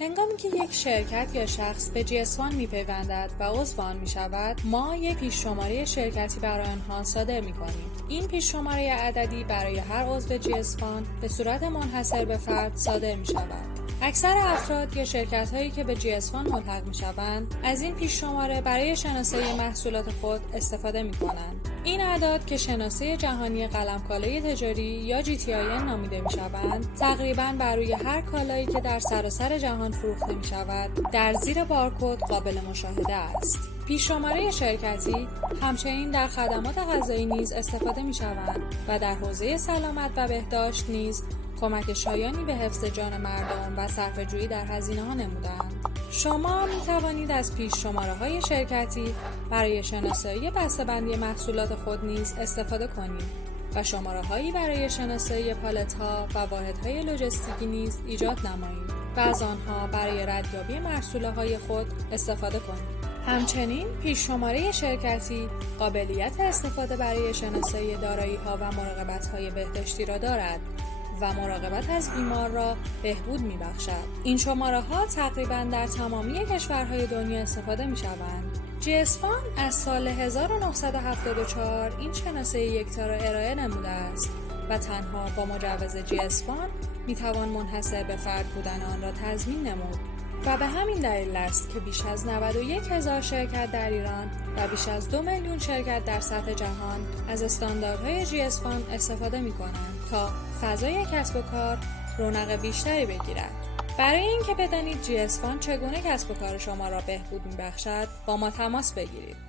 هنگامی که یک شرکت یا شخص به GS1 میپیوندد و عضو آن میشود، ما یک پیش شماره شرکتی برای آنها صادر میکنیم. این پیش شماره عددی برای هر عضو GS1 به صورت منحصر به فرد صادر میشود. اکثر افراد یا شرکت‌هایی که به GS1 ملحق می‌شوند، از این پیش شماره برای شناسایی محصولات خود استفاده می‌کنند. این اعداد که شناسه جهانی قلمکالای تجاری یا GTIN نامیده می‌شوند، تقریباً بر روی هر کالایی که در سراسر جهان فروخته می‌شود، در زیر بارکد قابل مشاهده است. پیش شماره شرکتی همچنین در خدمات غذایی نیز استفاده می‌شوند و در حوزه سلامت و بهداشت نیز کمک شایانی به حفظ جان مردم و صرفه‌جویی در هزینه‌ها نموده‌اند. شما می توانید از پیش شماره‌های شرکتی برای شناسایی بسته‌بندی محصولات خود نیز استفاده کنید و شماره‌هایی برای شناسایی پالت‌ها و واحدهای لوجستیکی نیز ایجاد نمایید و از آنها برای ردیابی محصولات خود استفاده کنید. همچنین پیش شماره شرکتی قابلیت استفاده برای شناسایی دارایی‌ها و مراقبت‌های بهداشتی را دارد و مراقبت از بیمار را بهبود می‌بخشد. این شماره‌ها تقریباً در تمامی کشورهای دنیا استفاده می‌شوند. GS1 از سال 1974 این شناسه یکتا را ارائه نموده است و تنها با مجوز GS1 می‌توان منحصر به فرد بودن آن را تضمین نمود. و به همین دلیل است که بیش از 91,000 شرکت در ایران و بیش از 2 میلیون شرکت در سطح جهان از استانداردهای GS1 استفاده می‌کنند تا فضای کسب و کار رونق بیشتری بگیرد. برای اینکه بدانید GS1 چگونه کسب و کار شما را بهبود می‌بخشد، با ما تماس بگیرید.